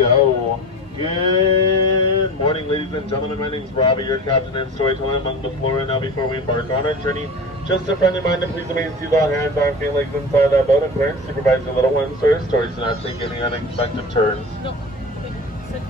go. Good morning, ladies and gentlemen. My name is Robbie, your captain and storyteller among the flora. Now, before we embark on our journey, just a friendly reminder, please remain seated, all hands on, feet, legs inside that boat, and parents supervise your little ones so your stories do not take any unexpected turns. No. Okay. Sit.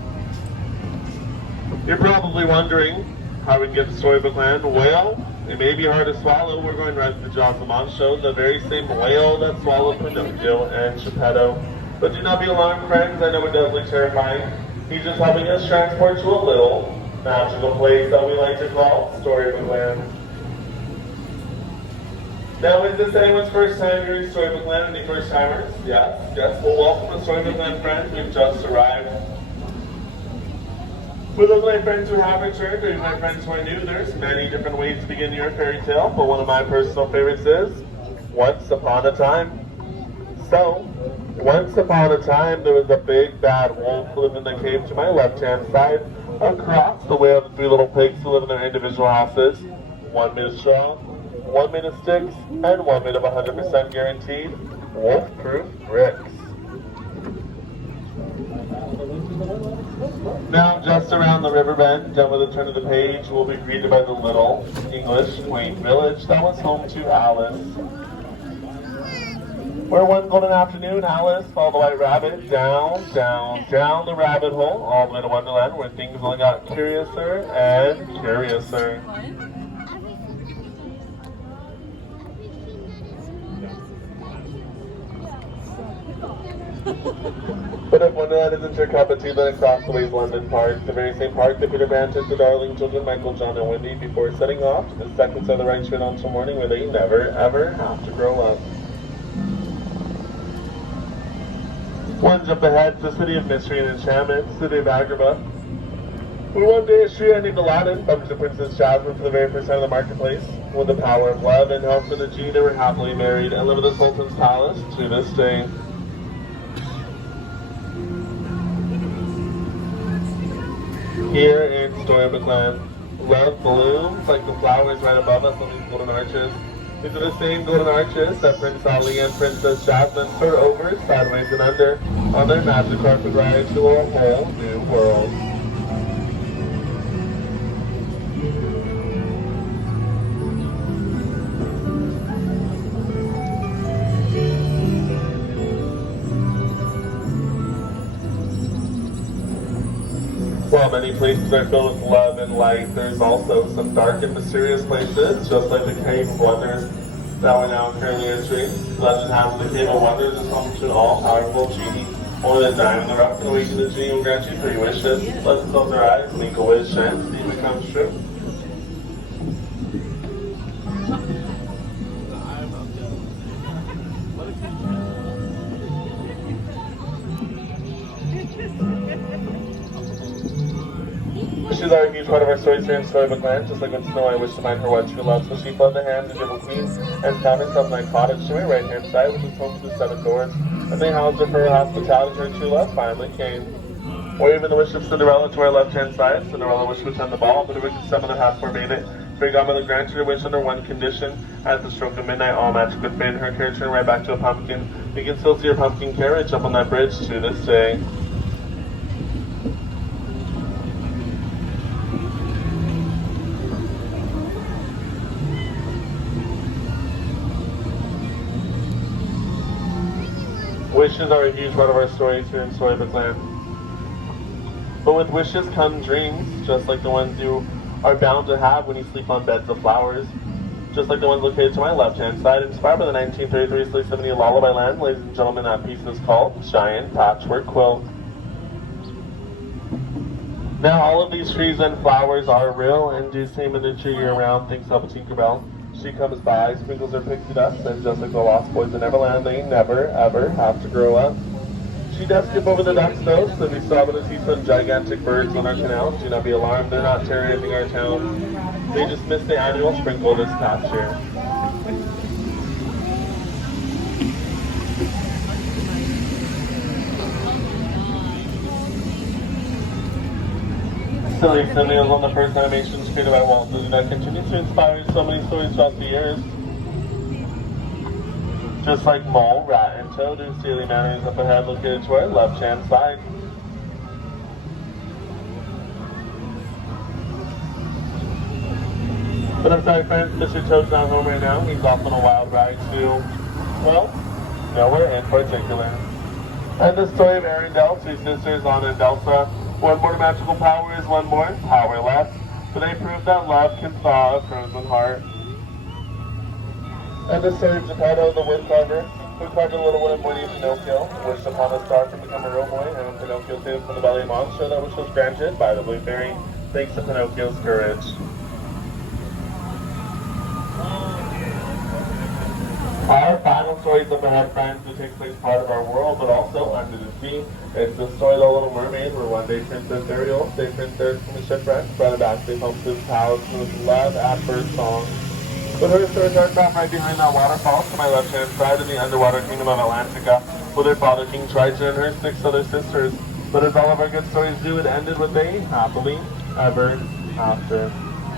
You're probably wondering how we can get to Storybook Land. Well, it may be hard to swallow. We're going right to the Jaws of Mom show, the very same whale that swallowed Pinocchio and Geppetto. But do not be alarmed, friends. I know it does look terrifying. He's just helping us transport to a little magical place that we like to call Storybook Land. Now, is this anyone's first time here in Storybook Land? Any first timers? Yes. Well, welcome to Storybook Land, friends. We've just arrived. For those of my friends who have returned, or even my friends who are new, there's many different ways to begin your fairy tale, but one of my personal favorites is Once Upon a Time. So, once upon a time, there was a big bad wolf who lived in the cave to my left-hand side. Across the way are the three little pigs who live in their individual houses. One made of straw, one made of sticks, and one made of 100% guaranteed wolf-proof bricks. Now, just around the river bend, down with the turn of the page, we'll be greeted by the little English quaint village that was home to Alice. Where one golden afternoon, Alice followed the white rabbit down the rabbit hole, all the way to Wonderland, where things only got curiouser and curiouser. But if Wonderland isn't your cup of tea, then across the way is London Park, the very same park that Peter Pan took the darling children Michael, John, and Wendy before setting off to the second set of the right straight on till morning, where they never, ever have to grow up. One jump ahead to the city of mystery and enchantment, city of Agrabah. Where one day a street named Aladdin bumped into Princess Jasmine for the very first time in the marketplace. With the power of love and help from the genie, they were happily married and live in the Sultan's palace to this day. Here in Storybook Land, love blooms like the flowers right above us on these golden arches. These are the same golden arches that Prince Ali and Princess Jasmine soar over, sideways and under, on their magic carpet ride to a whole new world. While many places are filled with love and light, there's also some dark and mysterious places, just like the Cave of Wonders that we're now currently entering. Legend has the Cave of Wonders is home to an all-powerful genie. Only the diamond in the rough and awaken the genie will grant you 3 wishes. Let's close our eyes, make a wish, and see if it comes true. Wishes are a huge part of our stories here in Storybook Land, just like when Snow White wished to find her one true love. So she fled the hand of the Devil Queen and found herself in a cottage to her right-hand side, which is home to the 7 doors. And they housed her for her hospitality to her true love finally came. Or even the wish of Cinderella to her left-hand side. Cinderella wished to attend the ball, but her wicked stepmother half forbade it. Fairy Godmother granted her wish under one condition. At the stroke of midnight, all magic would fade, and her carriage turned right back to a pumpkin. You can still see her pumpkin carriage up on that bridge to this day. Wishes are a huge part of our stories here in Storybook Land. But with wishes come dreams, just like the ones you are bound to have when you sleep on beds of flowers. Just like the ones located to my left-hand side, inspired by the 1933 Sleep 70 Lullaby Land. Ladies and gentlemen, that piece is called Giant Patchwork Quilt. Now, all of these trees and flowers are real and do seem in nature year-round, thanks up to Tinkerbell. She comes by, sprinkles her pixie dust, and just like the Lost Boys in Neverland, they never, ever have to grow up. She does skip over the ducks, though, so if you saw to see some gigantic birds on our canal, do not be alarmed, they're not terrorizing our town. They just missed the annual sprinkle this past year. Silly Exterminators is one of the first animations created by Walt Disney that continues to inspire so many stories throughout the years. Just like Mole, Rat, and Toad, whose daily manners up ahead located to our left-hand side. But I'm sorry, friends, Mr. Toad's not home right now. He's off on a wild ride to, well, nowhere in particular. And the story of Arendelle, three sisters, Anna and Elsa. One more magical powers, one more powerless. But they prove that love can thaw a frozen heart. And the story of Geppetto, the woodcarver, who carved a little wooden boy named Pinocchio, wished upon a star to become a real boy, and when Pinocchio saved from the belly of monster, that wish was granted by the Blue Fairy, thanks to Pinocchio's courage. Our final story is up ahead, friends, which takes place part of our world, but also under the sea. It's the story of the Little Mermaid, where one day Princess Ariel saved Princess from a shipwreck, brought her back to home to his palace, and it was love at first song. But her story starts off right behind that waterfall to my left-hand side in the underwater kingdom of Atlantica, with her father, King Triton, and her 6 other sisters. But as all of our good stories do, it ended with a happily ever after.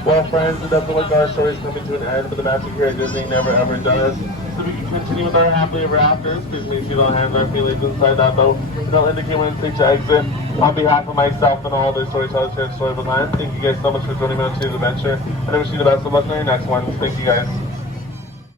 Well, friends, it doesn't look like our story's coming to an end, but the magic here at Disney never ever does. So we can continue with our happily ever afters. Please make sure the hands are feelings inside that boat, and they'll indicate when it's safe to exit. On behalf of myself and all other storytellers here at Storybook Land, thank you guys so much for joining me on today's adventure, and I wish you the best of luck on your next one. Thank you guys.